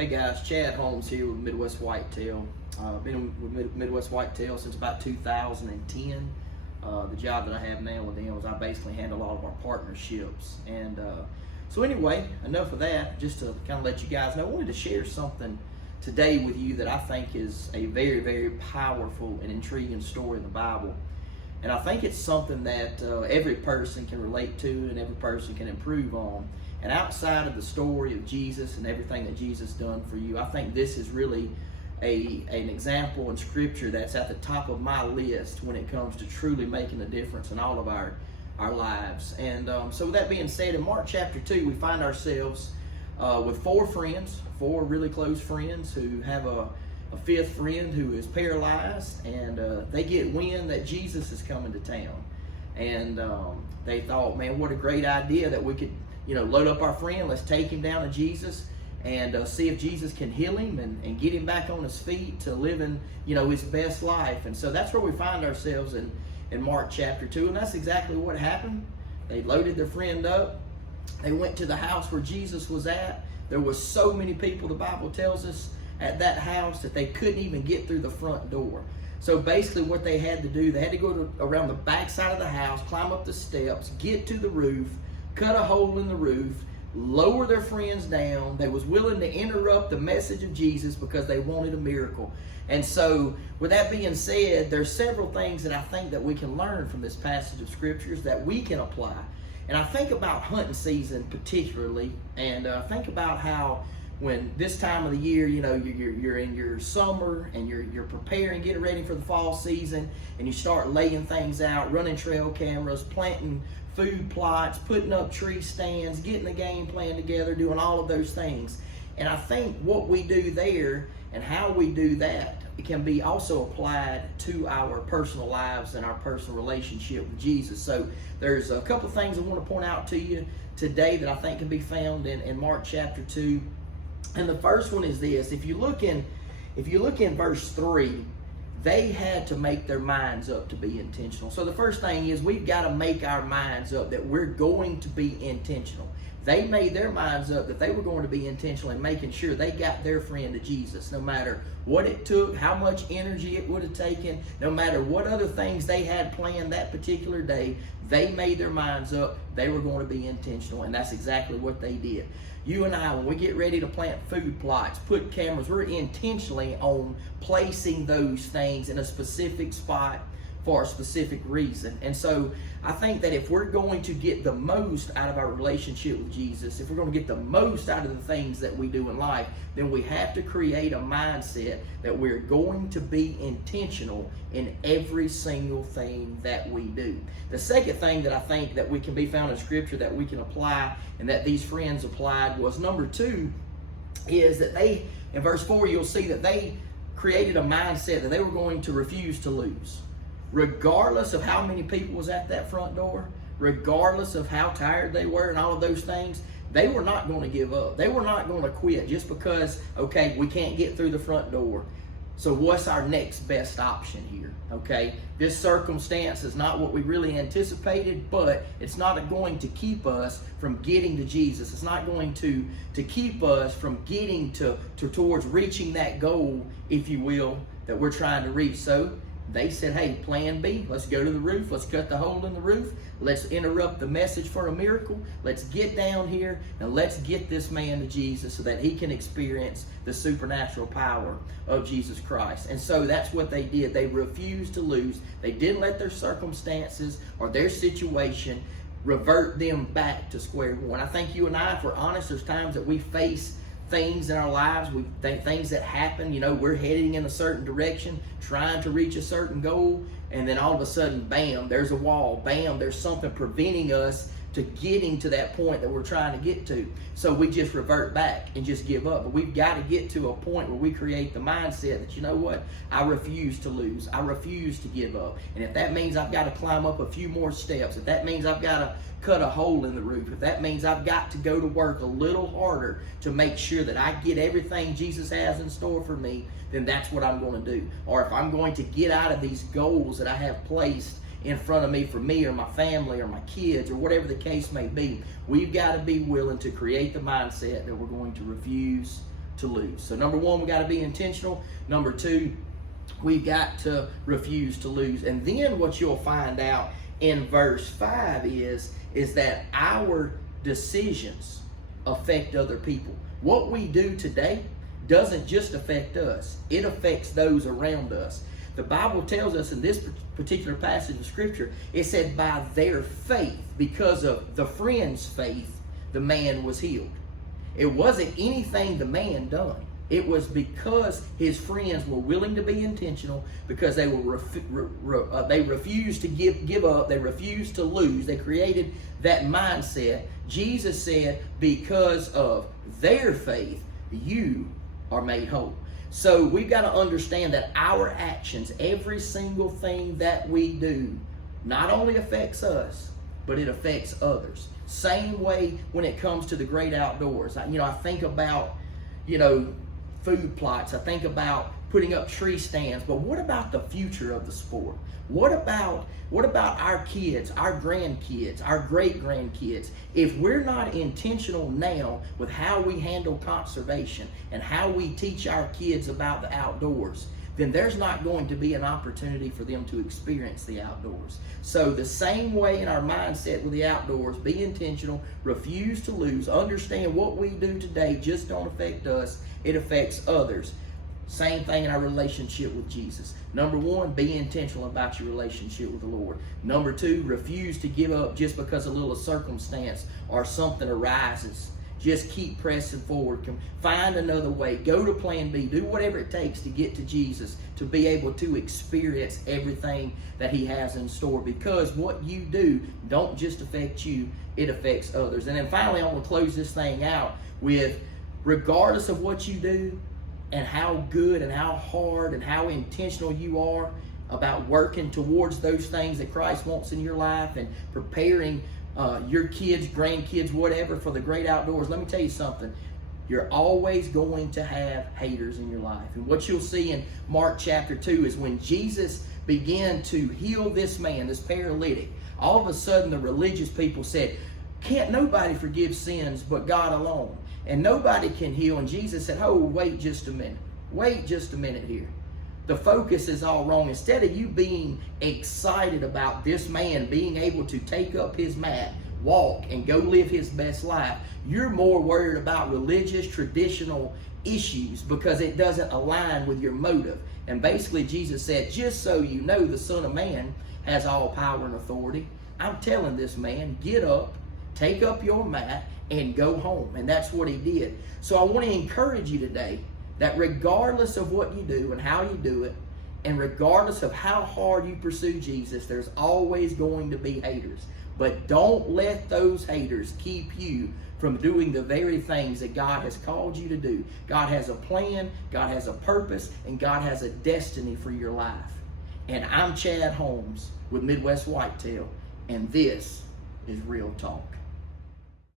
Hey guys, Chad Holmes here with Midwest Whitetail. Been with Midwest Whitetail since about 2010. The job that I have now with them is I basically handle all of our partnerships. And so anyway, enough of that. Just to kind of let you guys know, I wanted to share something today with you that I think is a very, very powerful and intriguing story in the Bible. And I think it's something that every person can relate to and every person can improve on. And outside of the story of Jesus and everything that Jesus done for you, I think this is really an example in Scripture that's at the top of my list when it comes to truly making a difference in all of our lives. And so with that being said, in Mark chapter 2, we find ourselves with four really close friends who have a fifth friend who is paralyzed, and they get wind that Jesus is coming to town. And they thought, man, what a great idea that we could load up our friend. Let's take him down to Jesus and see if Jesus can heal him and get him back on his feet to living, his best life. And so that's where we find ourselves in Mark chapter 2. And that's exactly what happened. They loaded their friend up. They went to the house where Jesus was at. There was so many people, the Bible tells us, at that house that they couldn't even get through the front door. So basically what they had to do, they had to go around the back side of the house, climb up the steps, get to the roof, cut a hole in the roof, lower their friends down. They was willing to interrupt the message of Jesus because they wanted a miracle. And so with that being said, there's several things that I think that we can learn from this passage of Scriptures that we can apply. And I think about hunting season particularly, and think about how when this time of the year, you're in your summer and you're preparing, getting ready for the fall season, and you start laying things out, running trail cameras, planting food plots, putting up tree stands, getting the game plan together, doing all of those things. And I think what we do there and how we do that, it can be also applied to our personal lives and our personal relationship with Jesus. So there's a couple things I want to point out to you today that I think can be found in Mark chapter 2. And the first one is this. If you look in verse 3, they had to make their minds up to be intentional. So the first thing is we've got to make our minds up that we're going to be intentional. They made their minds up that they were going to be intentional in making sure they got their friend to Jesus, no matter what it took, how much energy it would have taken, no matter what other things they had planned that particular day. They made their minds up they were going to be intentional, and that's exactly what they did. You and I, when we get ready to plant food plots, put cameras, we're intentionally on placing those things in a specific spot for a specific reason. And so I think that if we're going to get the most out of our relationship with Jesus, if we're going to get the most out of the things that we do in life, then we have to create a mindset that we're going to be intentional in every single thing that we do. The second thing that I think that we can be found in Scripture that we can apply and that these friends applied was number 2 is that they, in verse 4, you'll see that they created a mindset that they were going to refuse to lose. Regardless of how many people was at that front door, regardless of how tired they were and all of those things, they were not going to give up. They were not going to quit just because, okay, we can't get through the front door. So what's our next best option here? Okay, this circumstance is not what we really anticipated, but it's not going to keep us from getting to Jesus. It's not going to keep us from getting towards reaching that goal, if you will, that we're trying to reach. So they said, hey, plan B, let's go to the roof, let's cut the hole in the roof, let's interrupt the message for a miracle, let's get down here and let's get this man to Jesus so that he can experience the supernatural power of Jesus Christ. And so that's what they did. They refused to lose. They didn't let their circumstances or their situation revert them back to square one. I think you and I, if we're honest, there's times that we face things in our lives, things that happen, we're heading in a certain direction, trying to reach a certain goal, and then all of a sudden, bam, there's a wall, bam, there's something preventing us to getting to that point that we're trying to get to. So we just revert back and just give up. But we've got to get to a point where we create the mindset that, you know what, I refuse to lose. I refuse to give up. And if that means I've got to climb up a few more steps, if that means I've got to cut a hole in the roof, if that means I've got to go to work a little harder to make sure that I get everything Jesus has in store for me, then that's what I'm going to do. Or if I'm going to get out of these goals that I have placed in front of me for me or my family or my kids or whatever the case may be, we've got to be willing to create the mindset that we're going to refuse to lose. So number one, we got to be intentional. Number two, we've got to refuse to lose. And then what you'll find out in verse 5 is that our decisions affect other people. What we do today doesn't just affect us, it affects those around us. The Bible tells us in this particular passage of Scripture, it said by their faith, because of the friend's faith, the man was healed. It wasn't anything the man done. It was because his friends were willing to be intentional, because they they refused to give up, they refused to lose. They created that mindset. Jesus said, because of their faith, you are made whole. So we've got to understand that our actions, every single thing that we do, not only affects us, but it affects others. Same way when it comes to the great outdoors. I think about, food plots. I think about putting up tree stands. But what about the future of the sport? What about our kids, our grandkids, our great-grandkids? If we're not intentional now with how we handle conservation and how we teach our kids about the outdoors, then there's not going to be an opportunity for them to experience the outdoors. So the same way in our mindset with the outdoors, be intentional, refuse to lose, understand what we do today just don't affect us, it affects others. Same thing in our relationship with Jesus. Number one, be intentional about your relationship with the Lord. Number two, refuse to give up just because a little circumstance or something arises. Just keep pressing forward. Find another way. Go to plan B. Do whatever it takes to get to Jesus, to be able to experience everything that He has in store. Because what you do don't just affect you, it affects others. And then finally, I want to close this thing out with, regardless of what you do and how good and how hard and how intentional you are about working towards those things that Christ wants in your life and preparing your kids, grandkids, whatever, for the great outdoors, let me tell you something. You're always going to have haters in your life. And what you'll see in Mark chapter 2 is when Jesus began to heal this man, this paralytic, all of a sudden the religious people said, can't nobody forgive sins but God alone. And nobody can heal. And Jesus said, oh, wait just a minute. Wait just a minute here. The focus is all wrong. Instead of you being excited about this man being able to take up his mat, walk, and go live his best life, you're more worried about religious, traditional issues because it doesn't align with your motive. And basically Jesus said, just so you know, the Son of Man has all power and authority. I'm telling this man, get up, take up your mat, and go home. And that's what he did. So I want to encourage you today that regardless of what you do and how you do it, and regardless of how hard you pursue Jesus, there's always going to be haters. But don't let those haters keep you from doing the very things that God has called you to do. God has a plan, God has a purpose, and God has a destiny for your life. And I'm Chad Holmes with Midwest Whitetail, and this is Real Talk.